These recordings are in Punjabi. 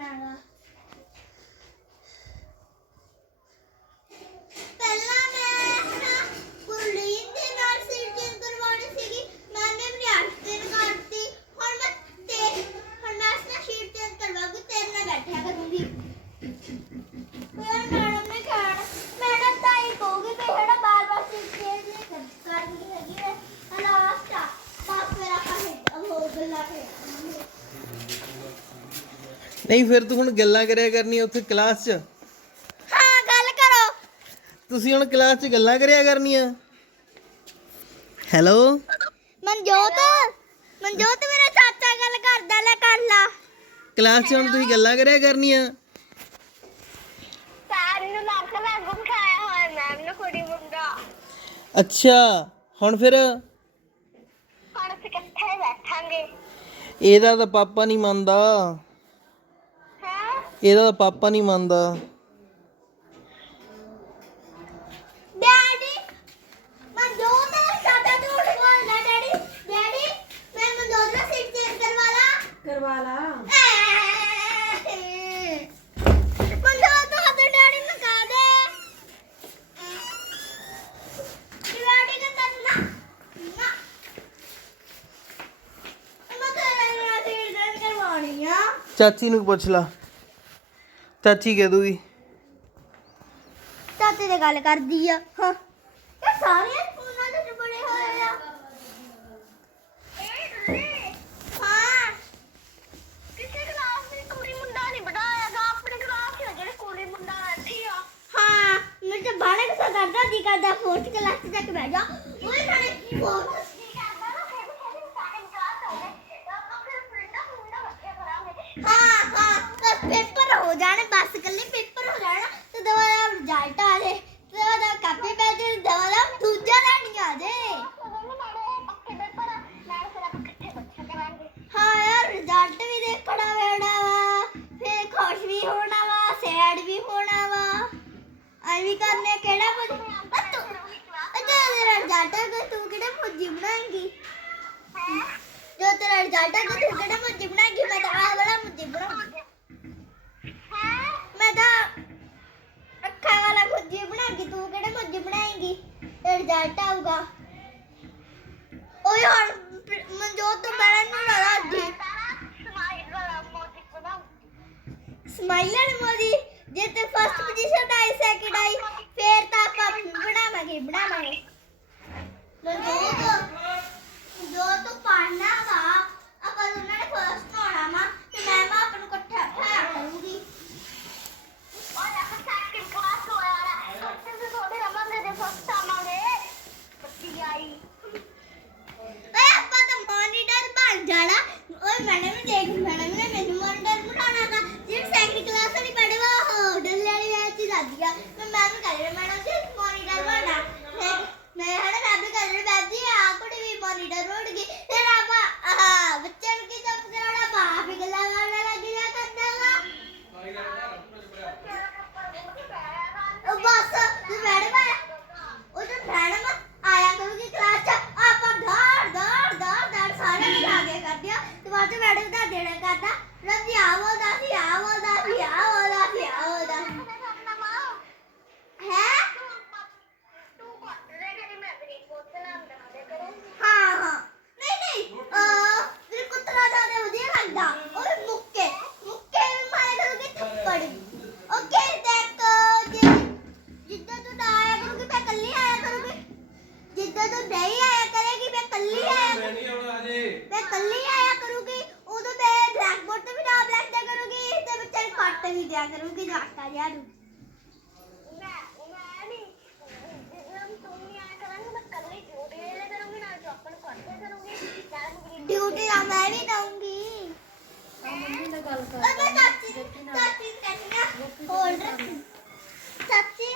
ਕਰਨਾਗਾ ਪਹਿਲਾਂ ਮੈਂ ਨਾ ਗੁਰਲੀਨ ਦੇ ਨਾਲ ਸੀਟ ਚੇਂਜ ਕਰਵਾਉਣੀ ਸੀਗੀ ਮੈਮ ਨੇ ਮੇਰੀ ਅੱਠ ਦਿਨ ਕਰਤੀ ਹੁਣ ਮੈਂ ਤੇ ਹੁਣ ਮੈਂ ਆਪਣਾ ਸੀਟ ਚੇਂਜ ਕਰਵਾਉਗੀ ਤੇਰੇ ਨਾਲ ਬੈਠਿਆ ਕਰੂੰਗੀ ਯਾਰ ਮੈਡਮ ਨੇ ਕਹਿਣਾ ਮੈਡਮ ਤਾਂ ਇਹ ਕਹੂਗੀ ਕਿ ਜਿਹੜਾ ਬਾਰ ਬਾਰ ਸੀਟ ਚੇਂਜ ਨਹੀਂ ਕਰ- ਕਰਨੀ ਹੈਗੀ ਹੈ ਲਾਸਟ ਆ ਬਸ ਫਿਰ ਆਪਾਂ ਹਿੱਟ ਉਹ ਗੱਲਾਂ ਖੇਡਾਂਗੇ ਨਹੀਂ ਫਿਰ ਤੂੰ ਹੁਣ ਗੱਲਾਂ ਕਰਿਆ ਕਰਨੀਆਂ ਉੱਥੇ ਕਲਾਸ 'ਚ। ਹਾਂ ਗੱਲ ਕਰੋ। ਤੁਸੀਂ ਹੁਣ ਕਲਾਸ 'ਚ ਗੱਲਾਂ ਕਰਿਆ ਕਰਨੀਆਂ। ਹੈਲੋ ਮਨਜੋਤ ਮਨਜੋਤ ਮੇਰਾ ਚਾਚਾ ਗੱਲ ਕਰਦਾ ਲੈ ਕਰ ਲਾ। ਕਲਾਸ 'ਚ ਹੁਣ ਤੁਸੀਂ ਗੱਲਾਂ ਕਰਿਆ ਕਰਨੀਆਂ। ਸਾਰ ਨੂੰ ਲੱਖ ਲੱਖ ਬਿਠਾਇਆ ਹੋਇਆ ਮੈਮ ਨੇ ਕੁੜੀ ਮੁੰਡਾ। ਅੱਛਾ ਹੁਣ ਫਿਰ? ਹੁਣ ਅਸੀਂ ਇਕੱਠੇ ਬੈਠਾਂਗੇ। ਇਹਦਾ ਤਾਂ ਪਾਪਾ ਨਹੀਂ ਮੰਨਦਾ। ਇਹਦਾ ਤਾਂ ਪਾਪਾ ਨਹੀਂ ਮੰਨਦਾ। ਚਾਚੀ ਨੂੰ ਪੁੱਛ ਲਾ। ਚਾਚੀ ਕਹਿ ਦੂਗੀ। ਚਾਚੇ ਦੇ ਗੱਲ ਕਰਦੀ ਆ, ਹਾਂ। ਇਹ ਸਾਰੇ ਫੋਨਾਂ ਦੇ ਬੜੇ ਹੋਏ ਆ। ਹਾਂ। ਕਿਸੇ ਕਲਾਸ ਵਿੱਚ ਕੁੜੀ ਮੁੰਡਾ ਨਹੀਂ ਬਿਠਾਇਆਗਾ ਆਪਣੇ ਕਲਾਸ ਵਿੱਚ ਜਿਹੜੇ ਕੁੜੀ ਮੁੰਡਾ ਬੈਠੀ ਆ। ਹਾਂ, ਮੈਂ ਤਾਂ ਬਾਹਰ ਕਿਸਾ ਕਰਦਾ ਦੀ ਕਰਦਾ ਫੋਰਥ ਕਲਾਸ ਚ ਜਾ ਕੇ ਬਹਿ ਜਾ। ਓਏ ਸਾਡੇ ਫੋਰਥ ਹਾਂ ਹਾਂ ਤਾਂ ਪੇਪਰ ਹੋ ਜਾਣੇ, ਬਸ ਕੱਲੇ ਪੇਪਰ ਹੋ ਜਾਣਾ, ਤੇ ਦਵਾ ਦਾ ਰਿਜ਼ਲਟ ਆ ਜੇ, ਤੇ ਦਵਾ ਦਾ ਕਾਪੀ ਪੈ ਜੇ ਦਵਾ ਦਾ ਦੂਜਾ ਲੈਣੀ ਆ ਜੇ। ਹਾਂ ਯਾਰ ਰਿਜ਼ਲਟ ਵੀ ਦੇਖਣਾ ਪੈਣਾ ਵਾ, ਫਿਰ ਖੁਸ਼ ਵੀ ਹੋਣਾ ਵਾ ਸੈਡ ਵੀ ਹੋਣਾ ਵਾ। ਐ ਵੀ ਕਰਨੇ ਕਿਹੜਾ ਪੁੱਜ ਤੂੰ ਅੱਛਾ ਤੇਰਾ ਰਿਜ਼ਲਟ ਹੈ ਤੂੰ ਕਿਹੜਾ ਪੁੱਜੀ ਬਣਾਏਂਗੀ? ਜੋ ਤੇਰਾ ਰਿਜ਼ਲਟ ਹੈ ਤੂੰ ਕਿਹੜਾ ਮੁੱਜੀ ਬਣਾਏਂਗੀ, ਮੈਂ ਤਾਂ ਆਹ ਵਾਲਾ ਮੁੱਜੀ ਬਣਾਉਂਗੀ ਮੈਂ ਤਾਂ ਅੱਖਾਂ ਵਾਲਾ ਮੁੱਜੀ ਬਣਾਏਂਗੀ ਤੂੰ ਕਿਹੜਾ ਮੁੱਜੀ ਬਣਾਏਂਗੀ ਤੇ ਰਿਜ਼ਲਟ ਆਊਗਾ ਓਏ ਹੁਣ ਪ- ਮਨਜੋਤ ਤੋਂ ਬੜਾ ਨੂੰ ਲੜਾ ਜੀ ਸਮਾਈਲਰ ਮੋਦੀ ਜੇ ਤੇ ਫਸਟ ਪੋਜੀਸ਼ਨ ਆਈ ਸੈਕਿੰਡ ਆਈ ਫੇਰ ਤਾਂ ਆਪਾਂ ਬਣਾਵਾਂਗੇ ਬਣਾਵਾਂਗੇ ਮਨਜੋਤ ਜੋ ਤੂੰ ਪੜਨਾ ਵਾ ਆਪਾਂ ਦੋਨਾਂ ਨੇ ਫਸਟ ਹੋਣਾ ਵਾ ਤੇ ਮੈਂ ਮਾ ਆਪ ਨੂੰ ਇਕੱਠਾ ਬਿਠਾਇਆ ਕਰੂੰਗੀ ਓਏ ਆਪਾਂ ਸੈਕਿੰਡ ਕਲਾਸ ਹੋਇਆ ਰਾ ਤੇ ਥੋੜੇ ਰਵਾਂਗੇ ਤੇ ਫਸਟ ਆਵਾਂਗੇ ਬੱਤੀ ਆਈ ਓਏ ਆਪਾਂ ਤਾਂ ਮੋਨੀਟਰ ਬਣ ਜਾਣਾ ਓਏ ਮੈਡਮ ਨੇ ਦੇਖ ਮੈਡਮ ਨੇ ਮੈਨੂੰ ਮੋਨੀਟਰ ਬਣਾਉਣਾ ਤਾਂ ਜਿਹੜੀ ਸੈਕਿੰਡ ਕਲਾਸ ਵਾਲੀ ਪੜ੍ਹੇ ਵਾ ਉਹ ਡੱਲੇ ਵਾਲੀ ਵਿੱਚ ਹੀ ਜਾਂਦੀ ਆ ਮੈਂ ਮੈਮ ਕਹਿ ਰਹੀ ਮੈਡਮ ਜੀ ਮੋਨੀਟਰ ਬਣਾ ਮੈਂ ਹਣਾ ਮੈਮ ਕਹਿ ਰਹੀ ਮੈਮ ਜੀ ਆ ਕੁੜੀ ਵੀ ਮੋਨੀਟਰ ਬਣ ਗਈ ਫਿਰ ਆਪਾਂ ਆਹ ਬੱਚੇ ਨੂੰ ਕੀ ਚੁੱਪ ਕਰਾਉਣਾ ਬਾਪ ਹੀ ਗੱਲਾਂ ਕਰਨ ਲੱਗ ਜਾ ਕਰਦਾ ਵਾ ਉਹ ਬਸ ਤੇ ਮੈਡਮ ਆ ਉਹ ਤੇ ਮੈਡਮ ਆਇਆ ਕਰੂਗੀ ਕਲਾਸ ਚ ਆਪਾਂ ਧਾਰ ਧਾਰ ਧਾਰ ਧਾਰ ਸਾਰੇ ਨੂੰ ਲਾਗੇ ਕਰਦੇ ਆ ਤੇ ਬਾਅਦ ਚ ਮੈਡਮ ਦਾ ਦੇਣਾ ਕਰਦਾ ਰੱਬੀ ਆਵੋ ਦਾ ਸੀ ਆਵੋ ਦਾ ਸੀ ਆਵੋ ਦਾ ਸੀ ਆਵੋ ਦਾ ਹੈ ਹਾਂ ਹਾਂ ਨਹੀਂ ਨਹੀਂ ਅਹ ਮੇਰੇ ਕੁੱਤਰਾ ਦਾ ਤੇ ਵਧੀਆ ਲੱਗਦਾ ਉਹ ਮੁੱਕੇ ਮੁੱਕੇ ਵੀ ਮਾਰੇ ਕਰੂਗੀ ਥੱਪੜ ਓਕੇ ਦੇਖ ਜੇ ਜਿੱਦਾਂ ਤੂੰ ਨਾ ਆਇਆ ਕਰੂਗੀ ਮੈਂ ਕੱਲੀ ਆਇਆ ਕਰੂਗੀ ਜਿੱਦਾਂ ਤੂੰ ਨਹੀਂ ਆਇਆ ਕਰੇਗੀ ਮੈਂ ਕੱਲੀ ਆਇਆ ਕਰੂੰਗੀ ਮੈਂ ਕੱਲੀ ਆਇਆ ਕਰੂਗੀ ਉਦੋਂ ਮੈਂ ਬਲੈਕ ਬੋਰਡ ਤੇ ਵੀ ਨਾਮ ਲਿਖਦਿਆ ਕਰੂਗੀ ਤੇ ਬੱਚੇ ਨੂੰ ਕੱਟ ਵੀ ਦਿਆ ਕਰੂਗੀ ਨਾਟਾ ਜਿਹਾ ਨੂੰ ਮੈਂ ਮੈਂ ਨਹੀਂ ਜਦੋਂ ਤੂੰ ਨਹੀਂ ਆਇਆ ਕਰਾਂਗੀ ਮੈਂ ਕੱਲੀ ਡਿਊਟੀ ਲੈ ਲਿਆ ਨੂੰ ਕਰੂੰਗੀ ਡਿਊਟੀ ਆ ਮੈਂ ਵੀ ਦਊਂਗੀ ਮੰਮੀ ਨਾਲ ਗੱਲ ਕਰ ਓਏ ਮੈਂ ਚਾਚੀ ਚਾਚੀ ਕਹਿੰਦੀ ਹੋਲਡ ਰੱਖ ਚਾਚੀ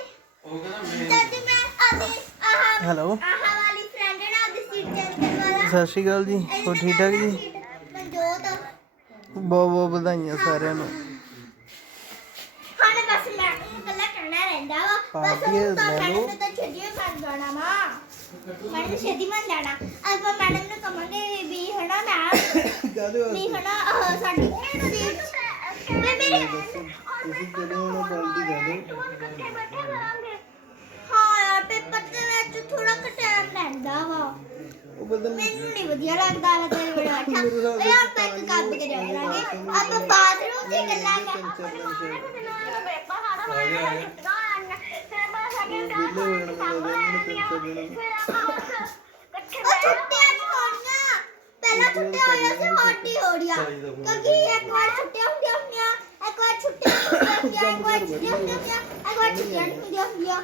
ਚਾਚੀ ਮੈਂ ਆਦੀ ਆਹ ਹੈਲੋ ਆਹ ਵਾਲੀ ਫਰੈਂਡ ਨਾਲ ਦੀ ਸੀਟ ਚੇਂਜ ਸਤਿ ਸ਼੍ਰੀ ਅਕਾਲ ਜੀ ਹੋ ਠੀਕ ਠਾਕ ਜੀ ਬਹੁਤ ਬਹੁਤ ਵਧਾਈਆਂ ਸਾਰਿਆਂ ਨੂੰ ਹਾਂ ਬਸ ਮੈਂ ਗੱਲਾਂ ਕਰਨਾ ਰਹਿੰਦਾ ਵਾ ਬਸ ਉਹ ਤਾਂ ਮੈਡਮ। ਨੇ ਤਾਂ ਛੇਤੀ ਮੰਨ ਜਾਣਾ ਵਾ ਮੈਡਮ ਨੇ ਛੇਤੀ ਮੰਨ ਜਾਣਾ ਆਪਾਂ ਮੈਡਮ ਨੂੰ ਕਹਾਂਗੇ ਵੀ ਹਨਾ ਮੈਮ ਕਾਦੇ ਵੀ ਹਨਾ ਆਹ ਸਾਡੀ ਫਰੈਂਡ ਦੀ ਮੈਂ ਮੇਰੇ ਤੁਸੀਂ ਜਦੋਂ ਹੁਣ ਬਲਦੀ ਜਾਂਦੇ ਪੇਪਰ ਦੇ ਵਿੱਚ ਥੋੜਾ ਕੁ ਟਾਈਮ ਲੈਂਦਾ ਵਾ। ਉਹ ਬਦਲ ਮੈਨੂੰ ਨਹੀਂ ਵਧੀਆ ਲੱਗਦਾ ਵਾ ਤੇਰੇ ਕੋਲ ਬੈਠਾ। ਓਏ ਆਪਾਂ ਇੱਕ ਕੰਮ ਕਰਿਆ ਕਰਾਂਗੇ ਆਪਾਂ ਬਾਥਰੂਮ 'ਚ ਗੱਲਾਂ ਕਰ ਉਹ ਛੁੱਟੀਆਂ ਨਹੀਂ ਹੋਣੀਆਂ। ਪਹਿਲਾਂ ਛੁੱਟੀਆਂ ਹੋਈਆਂ ਸੀ ਹੁਣ ਨਹੀਂ ਹੋ ਰਹੀਆਂ ਕਿਉਂਕਿ ਇੱਕ ਵਾਰ ਛੁੱਟੀਆਂ ਹੁੰਦੀਆਂ ਹੁੰਦੀਆਂ ਇੱਕ ਵਾਰ ਛੁੱਟੀਆਂ ਹੁੰਦੀਆਂ ਹੁੰਦੀਆਂ ਇੱਕ ਵਾਰ ਛੁੱਟੀਆਂ ਹੁੰਦੀਆਂ ਹੁੰਦੀਆਂ ਇੱਕ ਵਾਰ ਛੁੱਟੀਆਂ ਨਹੀਂ ਹੁੰਦੀਆਂ ਹੁੰਦੀਆਂ।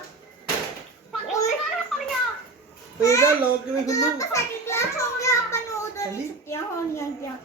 ਇਹਦਾ ਲੋਕ ਕਿਵੇਂ ਖੁੱਲੂ? ਸੈਕਿੰਡ ਕਲਾਸ ਹੋ ਗਿਆ ਆਪਾਂ ਨੂੰ ਉਦੋਂ ਦੀ ਛੁੱਟੀਆਂ ਹੋਣੀਆਂ ਜਾਂ